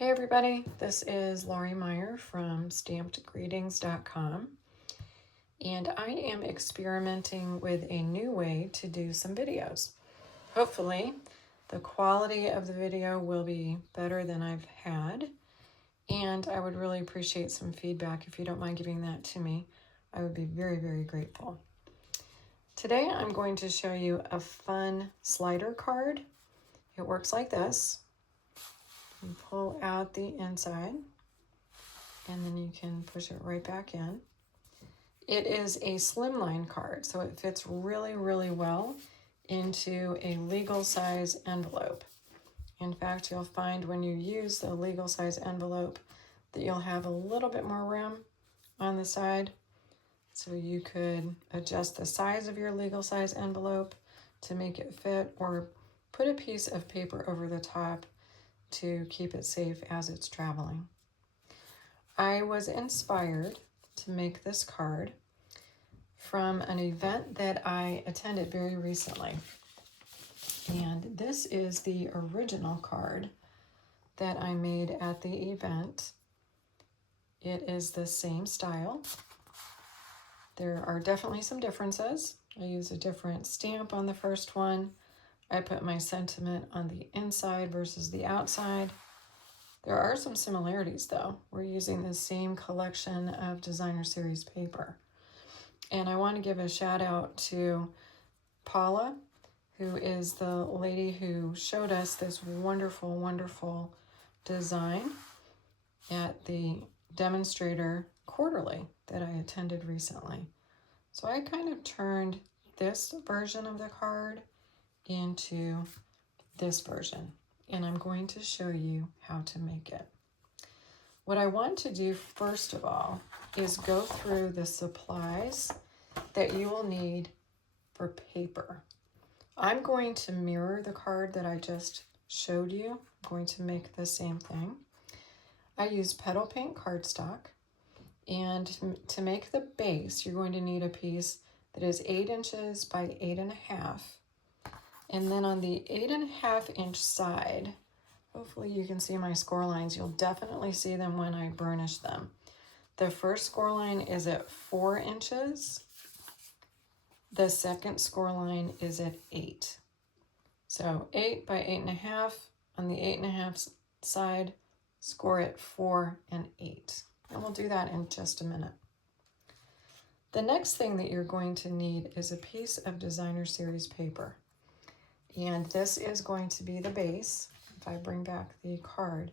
Hey everybody, this is Laurie Meyer from stampedgreetings.com, and I am experimenting with a new way to do some videos. Hopefully the quality of the video will be better than I've had, and I would really appreciate some feedback. If you don't mind giving that to me, I would be very, very grateful. Today I'm going to show you a fun slider card. It works like this. You pull out the inside and then you can push it right back in. It is a slimline card, so it fits really, really well into a legal size envelope. In fact, you'll find when you use the legal size envelope that you'll have a little bit more room on the side. So you could adjust the size of your legal size envelope to make it fit, or put a piece of paper over the top to keep it safe as it's traveling. I was inspired to make this card from an event that I attended very recently. And this is the original card that I made at the event. It is the same style. There are definitely some differences. I use a different stamp on the first one. I put my sentiment on the inside versus the outside. There are some similarities though. We're using the same collection of designer series paper. And I want to give a shout out to Paula, who is the lady who showed us this wonderful, wonderful design at the demonstrator quarterly that I attended recently. So I kind of turned this version of the card into this version, and I'm going to show you how to make it. What I want to do first of all is go through the supplies that you will need for paper. I'm going to mirror the card that I just showed you. I'm going to make the same thing. I use petal paint cardstock, and to make the base, you're going to need a piece that is 8 inches by 8.5. And then on the 8.5 inch side, hopefully you can see my score lines. You'll definitely see them when I burnish them. The first score line is at 4 inches. The second score line is at 8. So 8 by 8.5 on the 8.5 side, score at 4 and 8. And we'll do that in just a minute. The next thing that you're going to need is a piece of designer series paper. And this is going to be the base. If I bring back the card,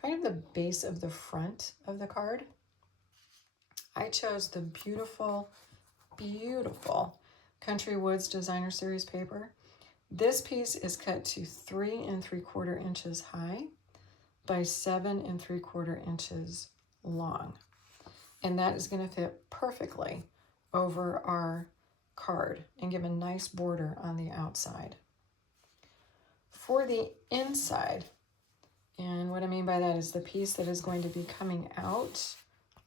kind of the base of the front of the card. I chose the beautiful, beautiful Country Woods Designer Series paper. This piece is cut to 3 3/4 inches high by 7 3/4 inches long. And that is going to fit perfectly over our card and give a nice border on the outside. For the inside, and what I mean by that is the piece that is going to be coming out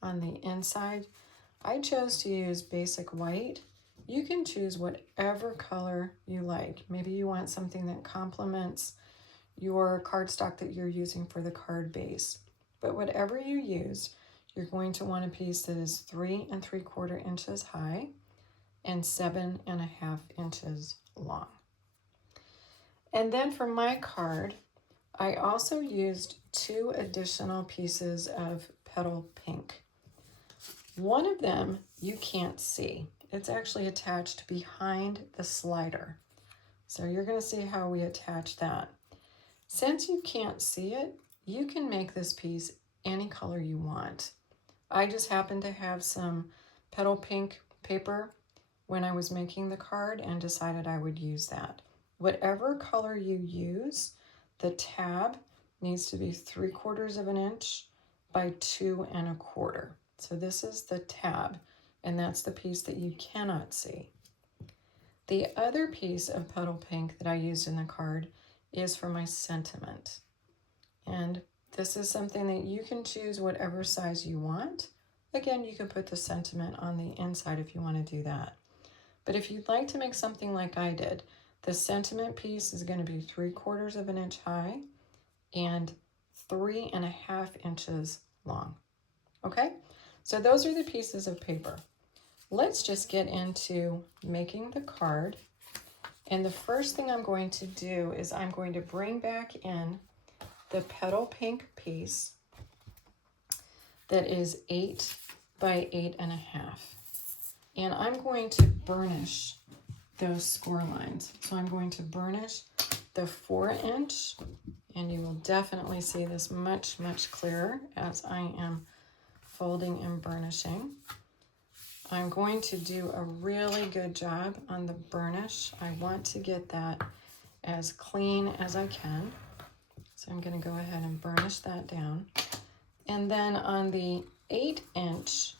on the inside, I chose to use basic white. You can choose whatever color you like. Maybe you want something that complements your cardstock that you're using for the card base. But whatever you use, you're going to want a piece that is 3 3/4 inches high and 7.5 inches long. And then for my card, I also used 2 additional pieces of petal pink. One of them you can't see. It's actually attached behind the slider. So you're going to see how we attach that. Since you can't see it, you can make this piece any color you want. I just happened to have some petal pink paper when I was making the card and decided I would use that. Whatever color you use, the tab needs to be 3/4 inch by 2 1/4. So this is the tab, and that's the piece that you cannot see. The other piece of petal pink that I used in the card is for my sentiment. And this is something that you can choose whatever size you want. Again, you can put the sentiment on the inside if you want to do that. But if you'd like to make something like I did, the sentiment piece is going to be 3/4 inch high and 3.5 inches long. Okay, so those are the pieces of paper. Let's just get into making the card. And the first thing I'm going to do is I'm going to bring back in the petal pink piece that is 8 by 8.5. And I'm going to burnish those score lines. So I'm going to burnish the 4-inch, and you will definitely see this much, much clearer as I am folding and burnishing. I'm going to do a really good job on the burnish. I want to get that as clean as I can. So I'm going to go ahead and burnish that down. And then on the 8-inch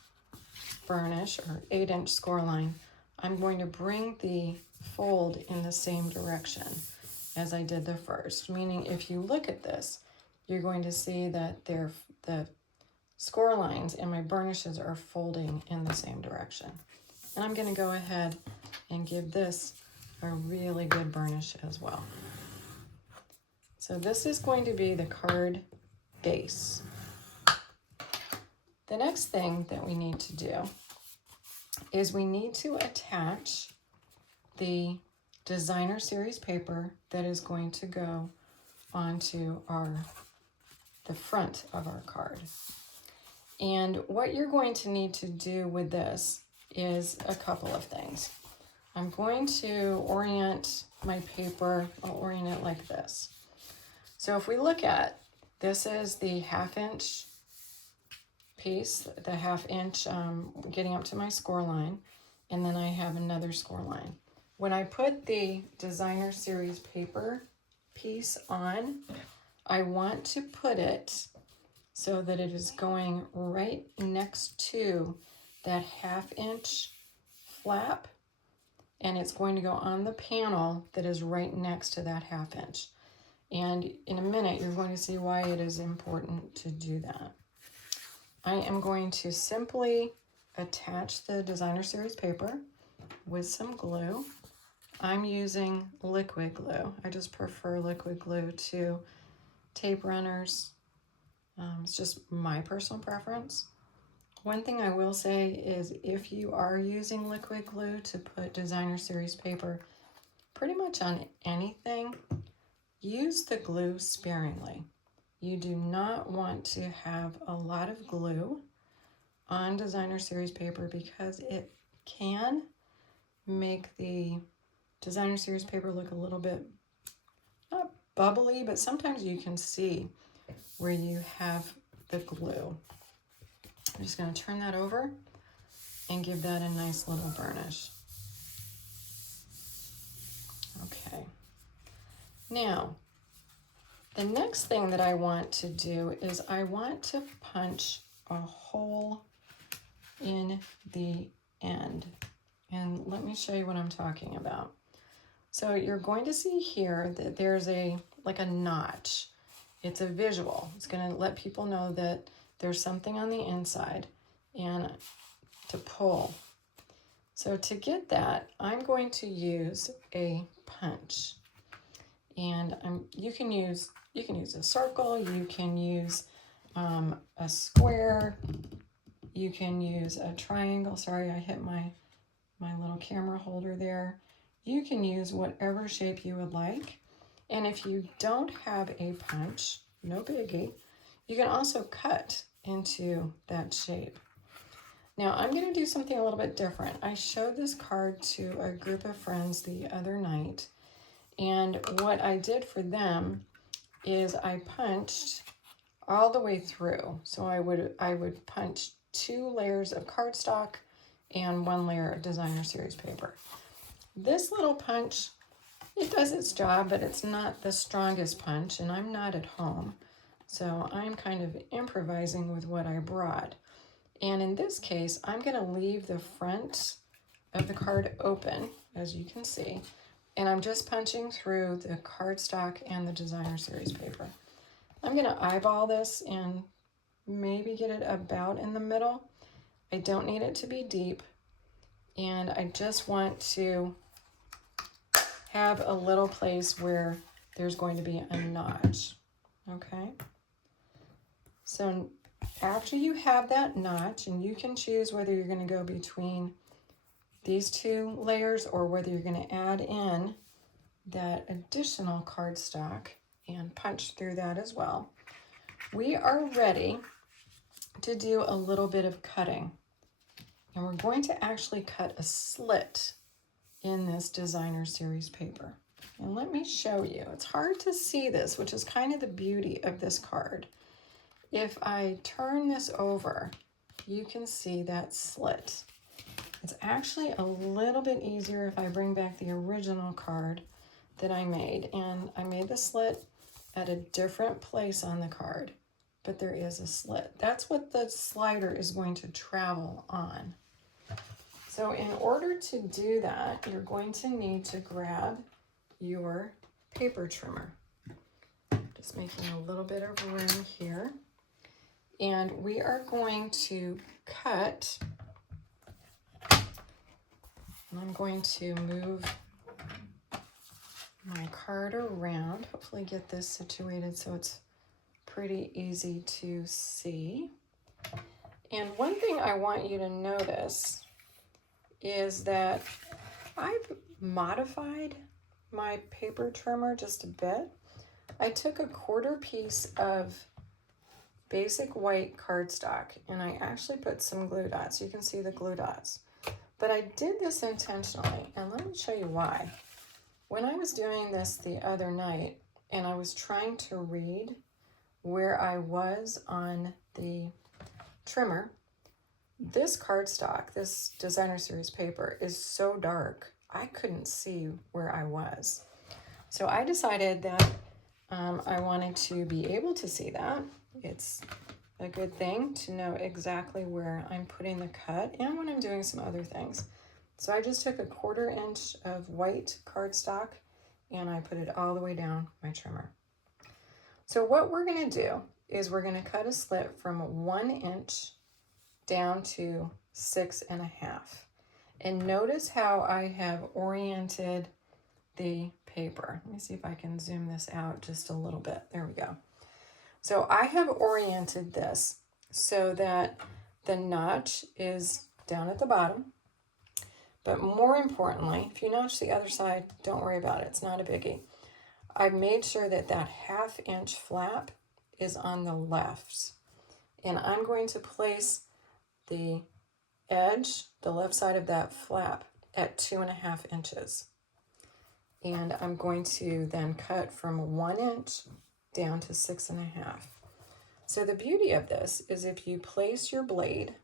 burnish or 8-inch score line, I'm going to bring the fold in the same direction as I did the first. Meaning if you look at this, you're going to see that the score lines and my burnishes are folding in the same direction. And I'm going to go ahead and give this a really good burnish as well. So this is going to be the card base. The next thing that we need to do is we need to attach the designer series paper that is going to go onto the front of our card. And what you're going to need to do with this is a couple of things. I'm going to orient my paper, I'll orient it like this. So if we look at, this is the 1/2 inch piece, the 1/2 inch getting up to my score line, and then I have another score line. When I put the designer series paper piece on, I want to put it so that it is going right next to that 1/2 inch flap, and it's going to go on the panel that is right next to that 1/2 inch. And in a minute, you're going to see why it is important to do that. I am going to simply attach the designer series paper with some glue. I'm using liquid glue. I just prefer liquid glue to tape runners. It's just my personal preference. One thing I will say is if you are using liquid glue to put designer series paper pretty much on anything, use the glue sparingly. You do not want to have a lot of glue on designer series paper because it can make the designer series paper look a little bit, not bubbly, but sometimes you can see where you have the glue. I'm just going to turn that over and give that a nice little burnish. Okay. Now, the next thing that I want to do is I want to punch a hole in the end. And let me show you what I'm talking about. So you're going to see here that there's like a notch. It's a visual. It's going to let people know that there's something on the inside and to pull. So to get that, I'm going to use a punch. And you can use a circle, you can use a square, you can use a triangle. Sorry, I hit my little camera holder there. You can use whatever shape you would like. And if you don't have a punch, no biggie, you can also cut into that shape. Now I'm going to do something a little bit different. I showed this card to a group of friends the other night, and what I did for them is I punched all the way through. So I would punch 2 layers of cardstock and 1 layer of designer series paper. This little punch, it does its job, but it's not the strongest punch, and I'm not at home. So I'm kind of improvising with what I brought. And in this case, I'm going to leave the front of the card open, as you can see, and I'm just punching through the cardstock and the designer series paper. I'm going to eyeball this and maybe get it about in the middle. I don't need it to be deep, and I just want to have a little place where there's going to be a notch, okay? So after you have that notch, and you can choose whether you're going to go between these two layers or whether you're going to add in that additional cardstock and punch through that as well, we are ready to do a little bit of cutting. And we're going to actually cut a slit in this designer series paper. And let me show you. It's hard to see this, which is kind of the beauty of this card. If I turn this over, you can see that slit. It's actually a little bit easier if I bring back the original card that I made. And I made the slit at a different place on the card, but there is a slit. That's what the slider is going to travel on. So in order to do that, you're going to need to grab your paper trimmer. Just making a little bit of room here. And we are going to cut, and I'm going to move my card around, hopefully get this situated so it's pretty easy to see. And one thing I want you to notice is that I've modified my paper trimmer just a bit. I took a quarter piece of basic white cardstock and I actually put some glue dots. You can see the glue dots. But I did this intentionally, and let me show you why. When I was doing this the other night and I was trying to read where I was on the trimmer, this cardstock, this designer series paper, is so dark I couldn't see where I was. So I decided that I wanted to be able to see that. It's a good thing to know exactly where I'm putting the cut and when I'm doing some other things. So I just took a quarter inch of white cardstock and I put it all the way down my trimmer. So what we're going to do is we're going to cut a slit from 1 inch down to 6.5. And notice how I have oriented the paper. Let me see if I can zoom this out just a little bit. There we go. So I have oriented this so that the notch is down at the bottom. But more importantly, if you notch the other side, don't worry about it. It's not a biggie. I've made sure that that 1/2 inch flap is on the left. And I'm going to place the edge, the left side of that flap, at 2.5 inches. And I'm going to then cut from 1 inch down to 6.5. So the beauty of this is if you place your blade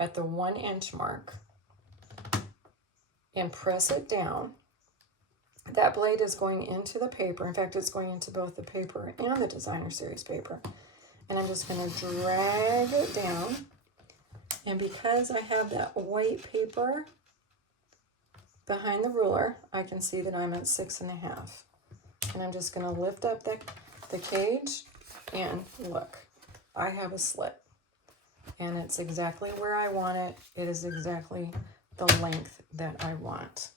at the 1 inch mark and press it down, that blade is going into the paper. In fact, it's going into both the paper and the designer series paper. And I'm just going to drag it down. And because I have that white paper behind the ruler, I can see that I'm at 6.5. And I'm just going to lift up the cage and look, I have a slit. And it's exactly where I want it. It is exactly the length that I want.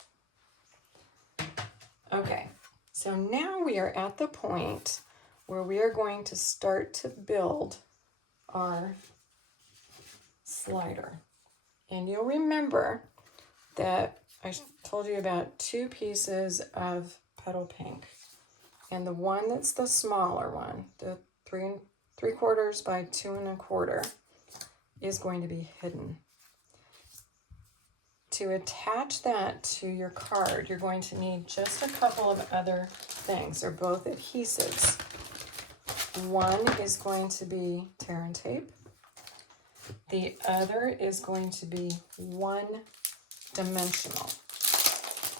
Okay, so now we are at the point where we are going to start to build our slider. And you'll remember that I told you about 2 pieces of petal pink. And the one that's the smaller one, the 3 3/4 by 2 1/4, is going to be hidden. To attach that to your card, you're going to need just a couple of other things. They're both adhesives. One is going to be tear and tape. The other is going to be 1-dimensional.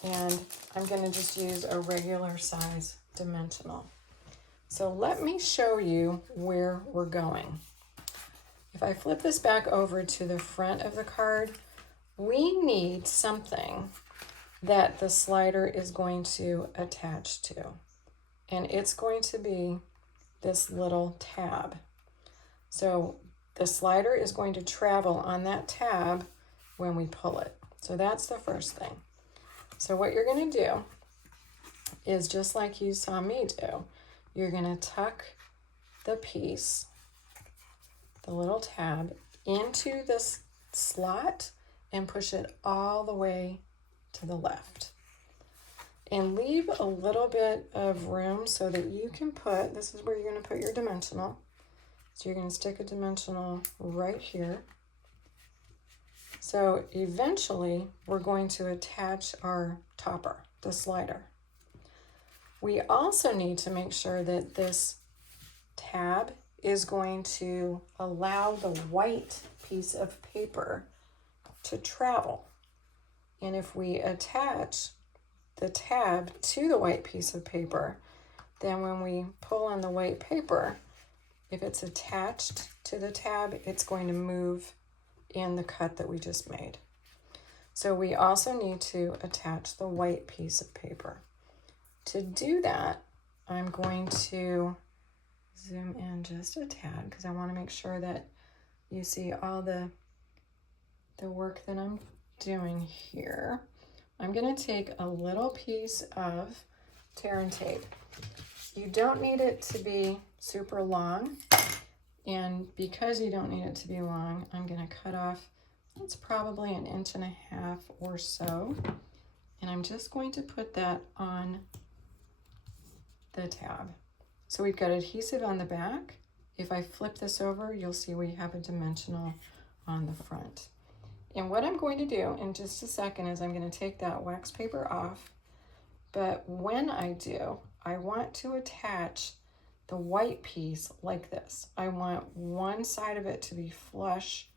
And I'm going to just use a regular size dimensional. So let me show you where we're going. If I flip this back over to the front of the card, we need something that the slider is going to attach to. And it's going to be this little tab. So the slider is going to travel on that tab when we pull it. So that's the first thing. So what you're going to do is just like you saw me do, you're going to tuck the piece the little tab into this slot and push it all the way to the left. And leave a little bit of room so that you can put, this is where you're going to put your dimensional. So you're going to stick a dimensional right here. So eventually we're going to attach our topper, the slider. We also need to make sure that this tab is going to allow the white piece of paper to travel. And if we attach the tab to the white piece of paper, then when we pull on the white paper, if it's attached to the tab, it's going to move in the cut that we just made. So we also need to attach the white piece of paper. To do that, I'm going to zoom in just a tad because I want to make sure that you see all the work that I'm doing here. I'm going to take a little piece of tear and tape. You don't need it to be super long, and because you don't need it to be long, I'm going to cut off, it's probably 1.5 inches or so, and I'm just going to put that on the tab. So we've got adhesive on the back. If I flip this over, you'll see we have a dimensional on the front. And what I'm going to do in just a second is I'm going to take that wax paper off, but when I do, I want to attach the white piece like this. I want one side of it to be flush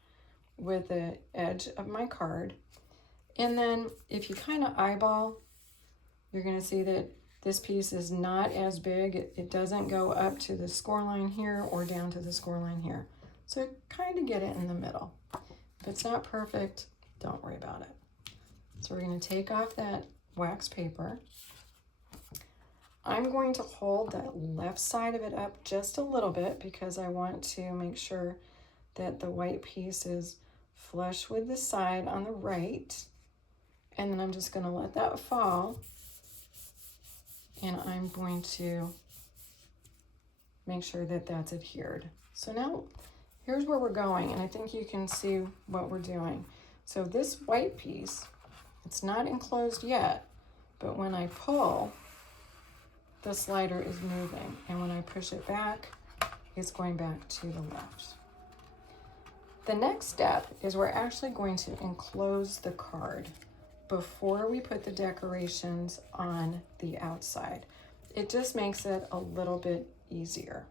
with the edge of my card. And then if you kind of eyeball, you're going to see that this piece is not as big. It doesn't go up to the score line here or down to the score line here. So kind of get it in the middle. If it's not perfect, don't worry about it. So we're going to take off that wax paper. I'm going to hold that left side of it up just a little bit because I want to make sure that the white piece is flush with the side on the right. And then I'm just going to let that fall. And I'm going to make sure that that's adhered. So now here's where we're going, and I think you can see what we're doing. So this white piece, it's not enclosed yet, but when I pull, the slider is moving, and when I push it back, it's going back to the left. The next step is we're actually going to enclose the card before we put the decorations on the outside. It just makes it a little bit easier.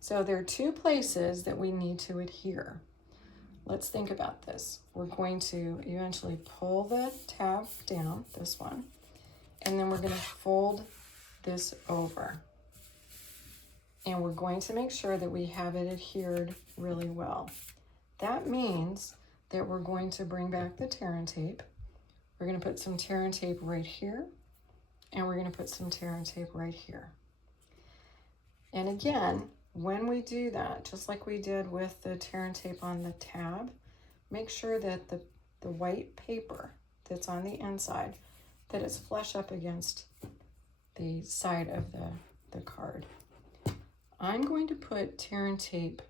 So there are two places that we need to adhere. Let's think about this. We're going to eventually pull the tab down, this one, and then we're going to fold this over. And we're going to make sure that we have it adhered really well. That means that we're going to bring back the tear and tape. We're going to put some tear and tape right here, and we're going to put some tear and tape right here. And again, when we do that, just like we did with the tear and tape on the tab, make sure that the white paper that's on the inside, that it's flush up against the side of the card. I'm going to put tear and tape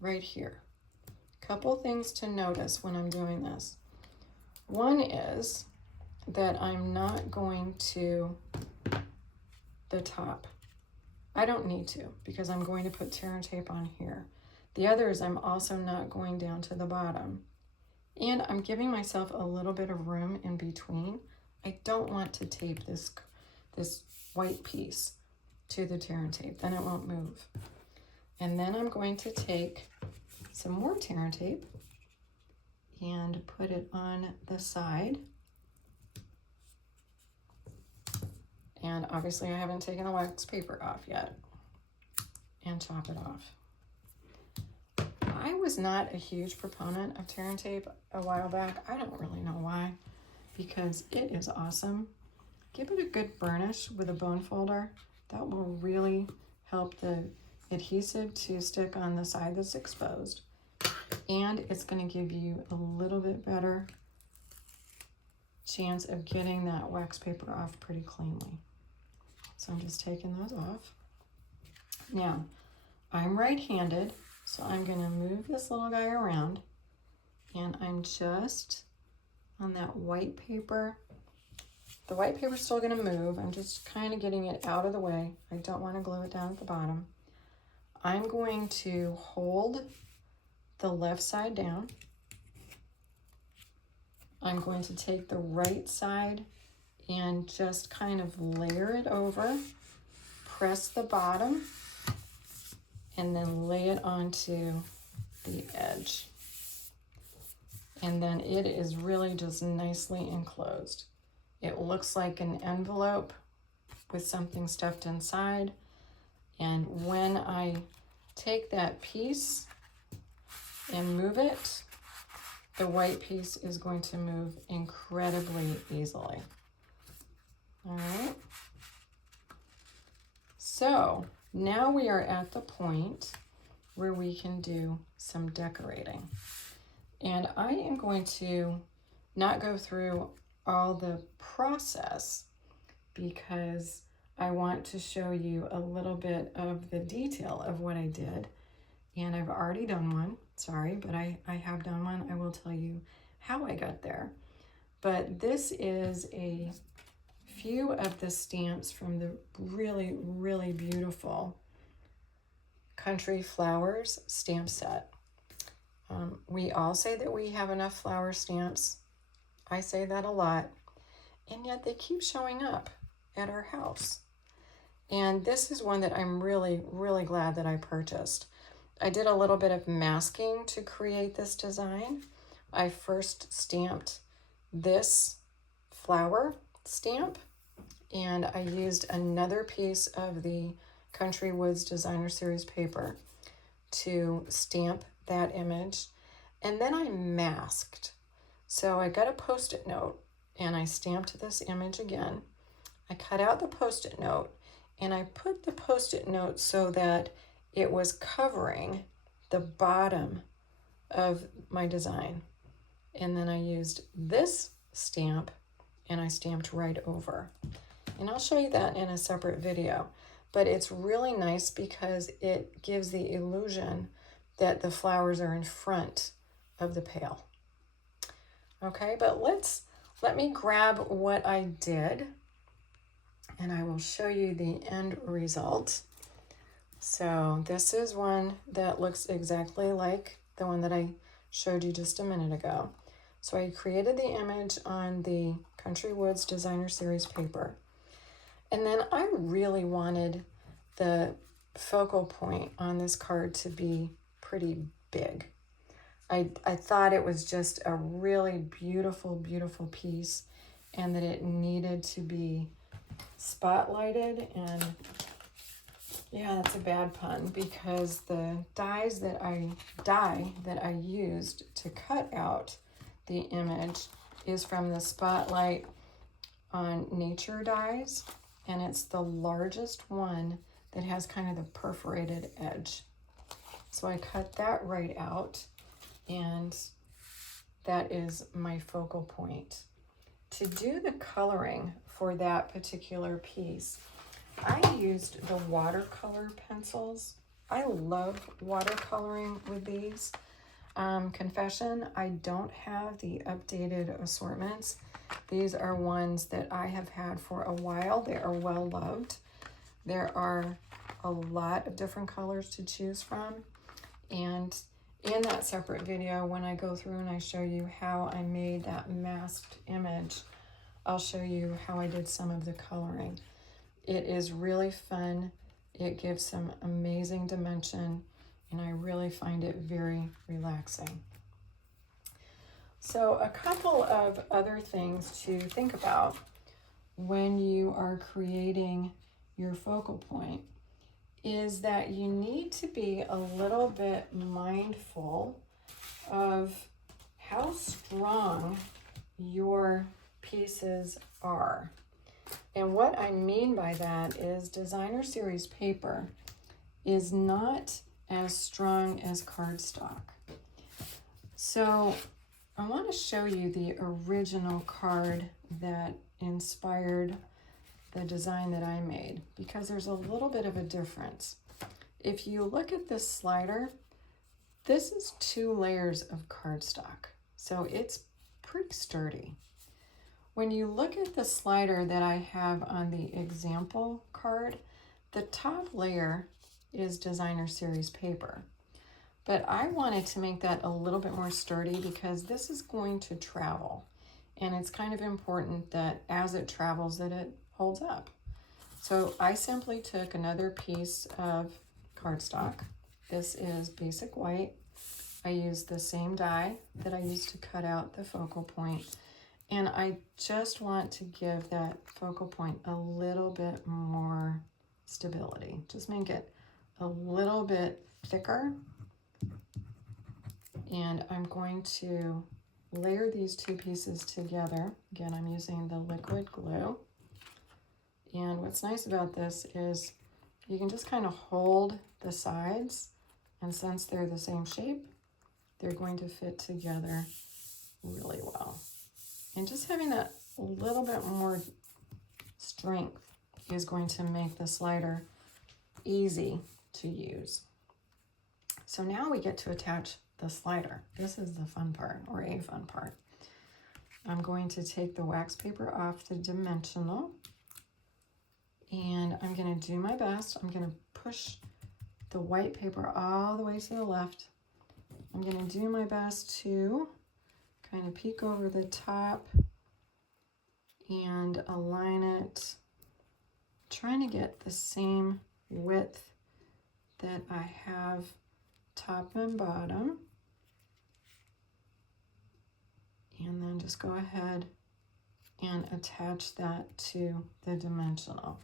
right here. Couple things to notice when I'm doing this. One is that I'm not going to the top. I don't need to because I'm going to put tear and tape on here. The other is I'm also not going down to the bottom. And I'm giving myself a little bit of room in between. I don't want to tape this white piece to the tear and tape, then it won't move. And then I'm going to take some more tear and tape and put it on the side. And obviously I haven't taken the wax paper off yet, and chop it off. I was not a huge proponent of tear and tape a while back. I don't really know why, because it is awesome. Give it a good burnish with a bone folder. That will really help the adhesive to stick on the side that's exposed. And it's going to give you a little bit better chance of getting that wax paper off pretty cleanly. So I'm just taking those off. Now, I'm right-handed, so I'm going to move this little guy around, and I'm just on that white paper. The white paper's still going to move. I'm just kind of getting it out of the way. I don't want to glue it down at the bottom. I'm going to hold the left side down. I'm going to take the right side and just kind of layer it over, press the bottom, and then lay it onto the edge. And then it is really just nicely enclosed. It looks like an envelope with something stuffed inside. And when I take that piece and move it, the white piece is going to move incredibly easily. All right. So now we are at the point where we can do some decorating. And I am going to not go through all the process because I want to show you a little bit of the detail of what I did. And I've already done one, sorry, but I have done one. I will tell you how I got there. But this is a few of the stamps from the really, really beautiful Country Flowers stamp set. We all say that we have enough flower stamps. I say that a lot, and yet they keep showing up at our house. And this is one that I'm really, really glad that I purchased. I did a little bit of masking to create this design. I first stamped this flower stamp, and I used another piece of the Country Woods Designer Series paper to stamp that image, and then I masked. So I got a Post-it note and I stamped this image again. I cut out the Post-it note and I put the Post-it note so that it was covering the bottom of my design. And then I used this stamp and I stamped right over. And I'll show you that in a separate video. But it's really nice because it gives the illusion that the flowers are in front of the pail. Okay, but let me grab what I did and I will show you the end result. So this is one that looks exactly like the one that I showed you just a minute ago. So I created the image on the Country Woods Designer Series paper. And then I really wanted the focal point on this card to be pretty big. I thought it was just a really beautiful, beautiful piece and that it needed to be spotlighted. And yeah, that's a bad pun because the dye that I used to cut out the image is from the Spotlight on Nature dies, and it's the largest one that has kind of the perforated edge. So I cut that right out, and that is my focal point. To do the coloring for that particular piece, I used the watercolor pencils. I love watercoloring with these. Confession, I don't have the updated assortments. These are ones that I have had for a while. They are well loved. There are a lot of different colors to choose from. And in that separate video, when I go through and I show you how I made that masked image, I'll show you how I did some of the coloring. It is really fun. It gives some amazing dimension, and I really find it very relaxing. So a couple of other things to think about when you are creating your focal point is that you need to be a little bit mindful of how strong your pieces are. And what I mean by that is Designer Series paper is not as strong as cardstock. So I want to show you the original card that inspired the design that I made, because there's a little bit of a difference. If you look at this slider, this is 2 layers of cardstock, so it's pretty sturdy. When you look at the slider that I have on the example card, the top layer is designer series paper. But I wanted to make that a little bit more sturdy because this is going to travel. And it's kind of important that as it travels that it holds up. So I simply took another piece of cardstock. This is basic white. I used the same die that I used to cut out the focal point. And I just want to give that focal point a little bit more stability. Just make it a little bit thicker. And I'm going to layer these 2 pieces together. Again, I'm using the liquid glue. And what's nice about this is you can just kind of hold the sides, and since they're the same shape, they're going to fit together really well. And just having that little bit more strength is going to make the slider easy to use. So now we get to attach the slider. This is the fun part, or a fun part. I'm going to take the wax paper off the dimensional, and I'm going to do my best. I'm going to push the white paper all the way to the left. I'm going to do my best to kind of peek over the top and align it, trying to get the same width that I have top and bottom. And then just go ahead and attach that to the dimensional.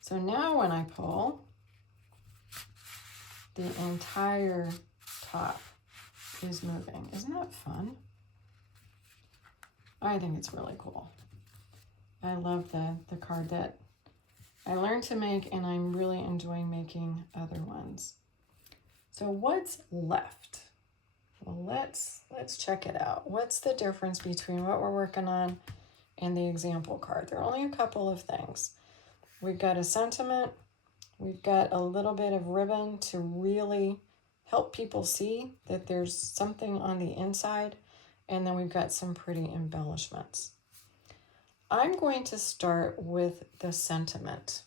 So now when I pull, the entire top is moving. Isn't that fun? I think it's really cool. I love the card that I learned to make, and I'm really enjoying making other ones. So what's left? Well, let's check it out. What's the difference between what we're working on and the example card? There are only a couple of things. We've got a sentiment. We've got a little bit of ribbon to really help people see that there's something on the inside. And then we've got some pretty embellishments. I'm going to start with the sentiment.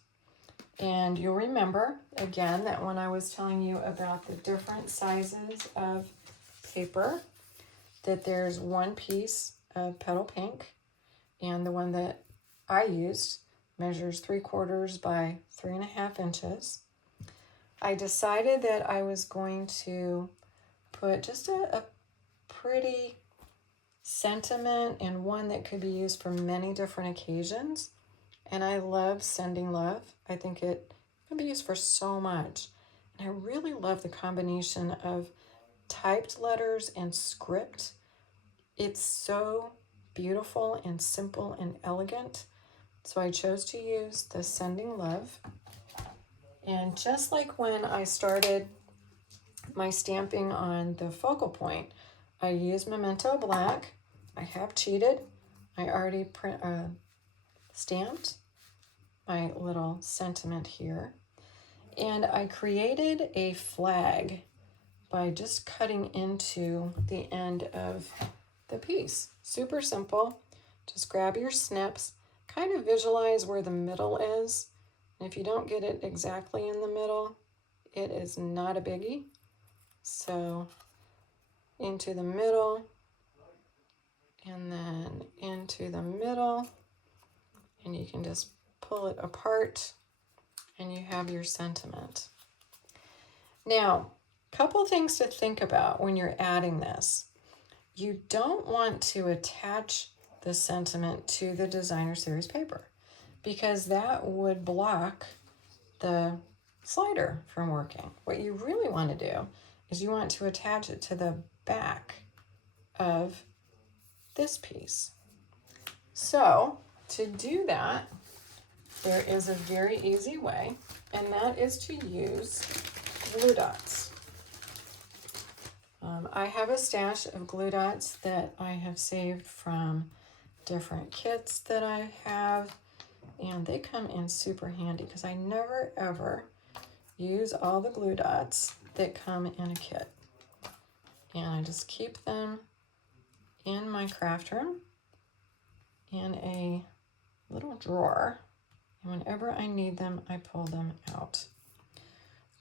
And you'll remember, again, that when I was telling you about the different sizes of paper, that there's one piece of petal pink, and the one that I used measures 3/4 by 3.5 inches. I decided that I was going to put just a pretty sentiment, and one that could be used for many different occasions. And I love sending love. I think it can be used for so much. And I really love the combination of typed letters and script. It's so beautiful and simple and elegant. So I chose to use the Sending Love. And just like when I started my stamping on the focal point, I used Memento Black. I have cheated. I already stamped my little sentiment here. And I created a flag by just cutting into the end of the piece. Super simple. Just grab your snips, kind of visualize where the middle is. And if you don't get it exactly in the middle, it is not a biggie. So into the middle, and then into the middle, and you can just pull it apart, and you have your sentiment. Now, couple things to think about when you're adding this. You don't want to attach the sentiment to the designer series paper, because that would block the slider from working. What you really want to do is you want to attach it to the back of this piece. So to do that, there is a very easy way, and that is to use glue dots. I have a stash of glue dots that I have saved from different kits that I have, and they come in super handy because I never ever use all the glue dots that come in a kit. And I just keep them in my craft room in a little drawer. And whenever I need them, I pull them out.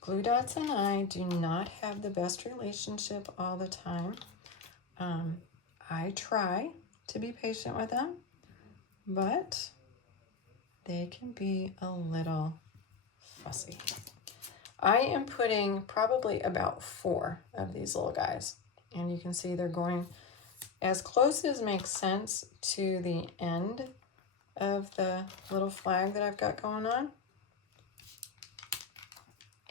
Glue dots and I do not have the best relationship all the time. I try to be patient with them, but they can be a little fussy. I am putting probably about 4 of these little guys, and you can see they're going as close as makes sense to the end of the little flag that I've got going on.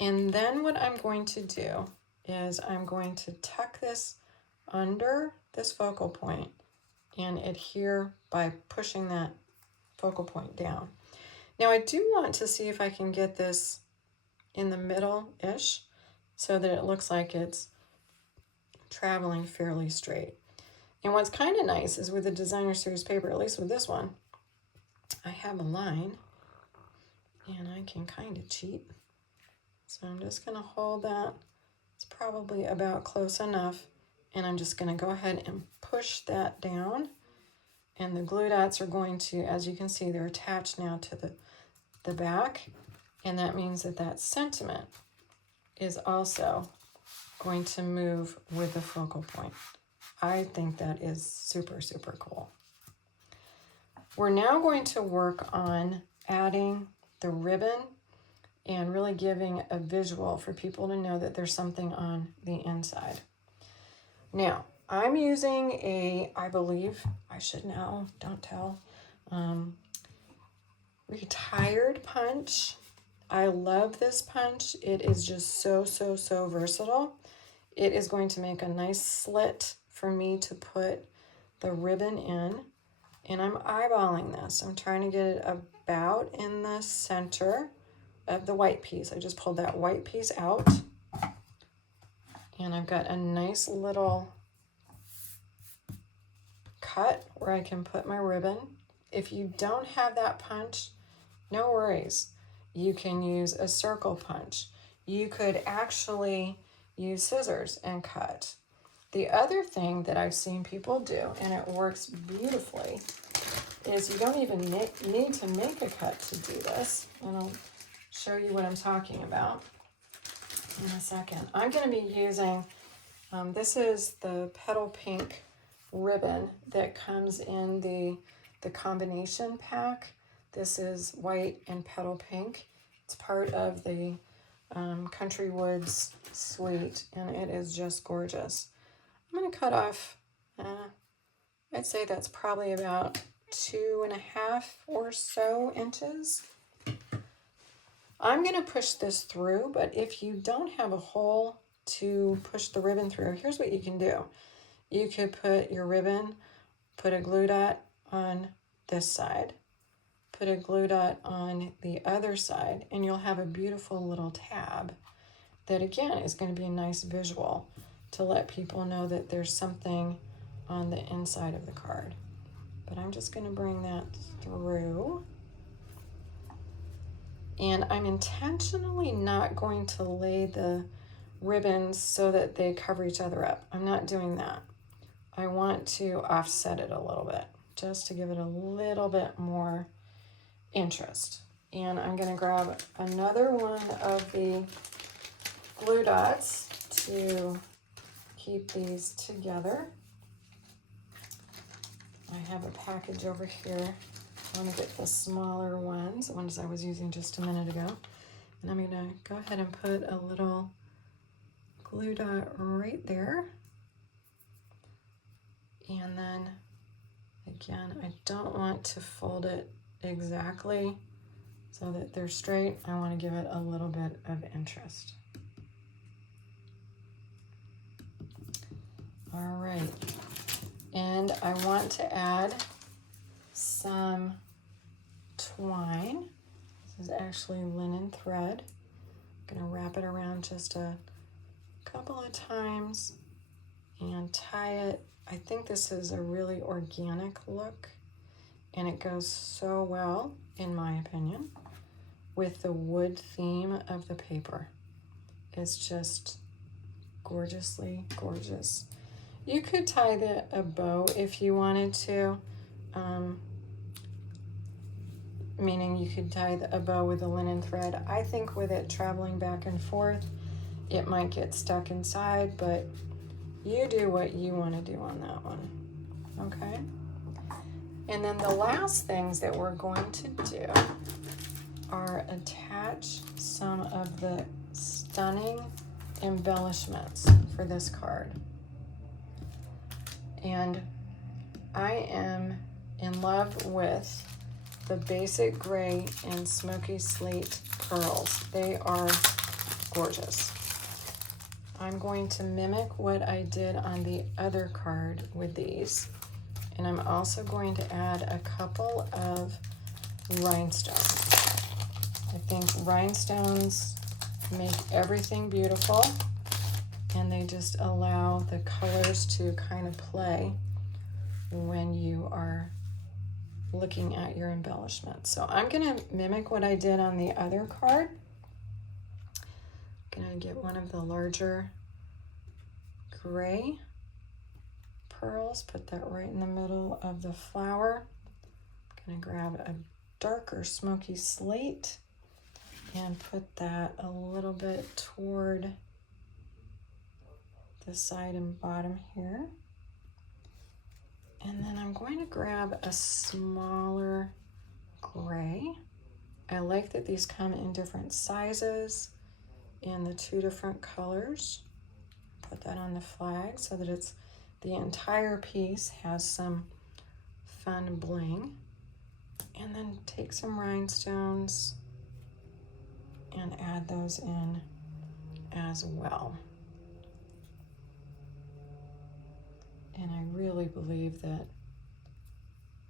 And then what I'm going to do is I'm going to tuck this under this focal point and adhere by pushing that focal point down. Now I do want to see if I can get this in the middle-ish so that it looks like it's traveling fairly straight. And what's kind of nice is with the designer series paper, at least with this one, I have a line and I can kind of cheat. So I'm just going to hold that. It's probably about close enough. And I'm just going to go ahead and push that down. And the glue dots are going to, as you can see, they're attached now to the back. And that means that that sentiment is also going to move with the focal point. I think that is super, super cool. We're now going to work on adding the ribbon and really giving a visual for people to know that there's something on the inside. Now, I'm using a, I believe, I should know, don't tell, retired punch. I love this punch. It is just so, so, so versatile. It is going to make a nice slit for me to put the ribbon in. And I'm eyeballing this. I'm trying to get it about in the center of the white piece. I just pulled that white piece out. And I've got a nice little cut where I can put my ribbon. If you don't have that punch, no worries. You can use a circle punch. You could actually use scissors and cut. The other thing that I've seen people do, and it works beautifully, is you don't even need to make a cut to do this. And I'll show you what I'm talking about in a second. I'm going to be using, this is the petal pink ribbon that comes in the combination pack. This is white and petal pink. It's part of the Country Woods suite, and it is just gorgeous. I'm going to cut off, I'd say that's probably about 2.5 or so inches. I'm going to push this through, but if you don't have a hole to push the ribbon through, here's what you can do. You could put your ribbon, put a glue dot on this side, put a glue dot on the other side, and you'll have a beautiful little tab that, again, is going to be a nice visual to let people know that there's something on the inside of the card. But I'm just going to bring that through. And I'm intentionally not going to lay the ribbons so that they cover each other up. I'm not doing that. I want to offset it a little bit, just to give it a little bit more interest. And I'm going to grab another one of the glue dots to keep these together. I have a package over here. I want to get the smaller ones, the ones I was using just a minute ago. And I'm going to go ahead and put a little glue dot right there. And then, again, I don't want to fold it exactly so that they're straight. I want to give it a little bit of interest. All right. And I want to add some twine. This is actually linen thread. I'm going to wrap it around just a couple of times and tie it. I think this is a really organic look, and it goes so well, in my opinion. with the wood theme of the paper. It's just gorgeously gorgeous. You could tie a bow if you wanted to, meaning you could tie a bow with a linen thread. I think with it traveling back and forth, it might get stuck inside, but you do what you want to do on that one, okay? And then the last things that we're going to do are attach some of the stunning embellishments for this card. And I am in love with the basic gray and smoky slate pearls. They are gorgeous. I'm going to mimic what I did on the other card with these. And I'm also going to add a couple of rhinestones. I think rhinestones make everything beautiful, and they just allow the colors to kind of play when you are looking at your embellishment. So I'm gonna mimic what I did on the other card. I'm gonna get one of the larger gray pearls, put that right in the middle of the flower. I'm gonna grab a darker smoky slate and put that a little bit toward the side and bottom here. And then I'm going to grab a smaller gray. I like that these come in different sizes in the 2 different colors. Put that on the flag so that it's the entire piece has some fun bling. And then take some rhinestones and add those in as well. And I really believe that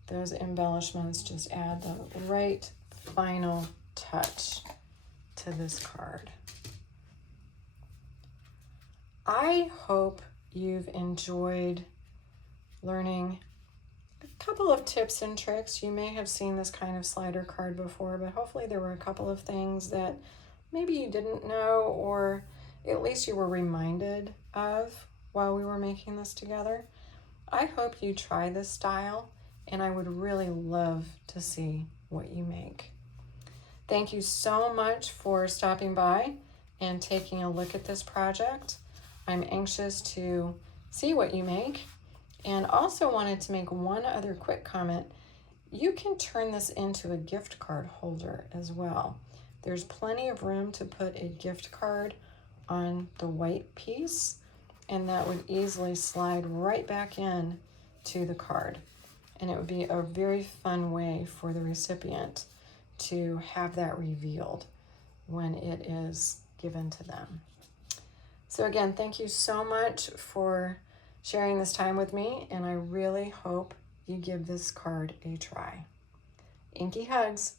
those embellishments just add the right final touch to this card. I hope you've enjoyed learning a couple of tips and tricks. You may have seen this kind of slider card before, but hopefully there were a couple of things that maybe you didn't know, or at least you were reminded of while we were making this together. I hope you try this style, and I would really love to see what you make. Thank you so much for stopping by and taking a look at this project. I'm anxious to see what you make, and also wanted to make one other quick comment. You can turn this into a gift card holder as well. There's plenty of room to put a gift card on the white piece, and that would easily slide right back in to the card. And it would be a very fun way for the recipient to have that revealed when it is given to them. So again, thank you so much for sharing this time with me, and I really hope you give this card a try. Inky hugs.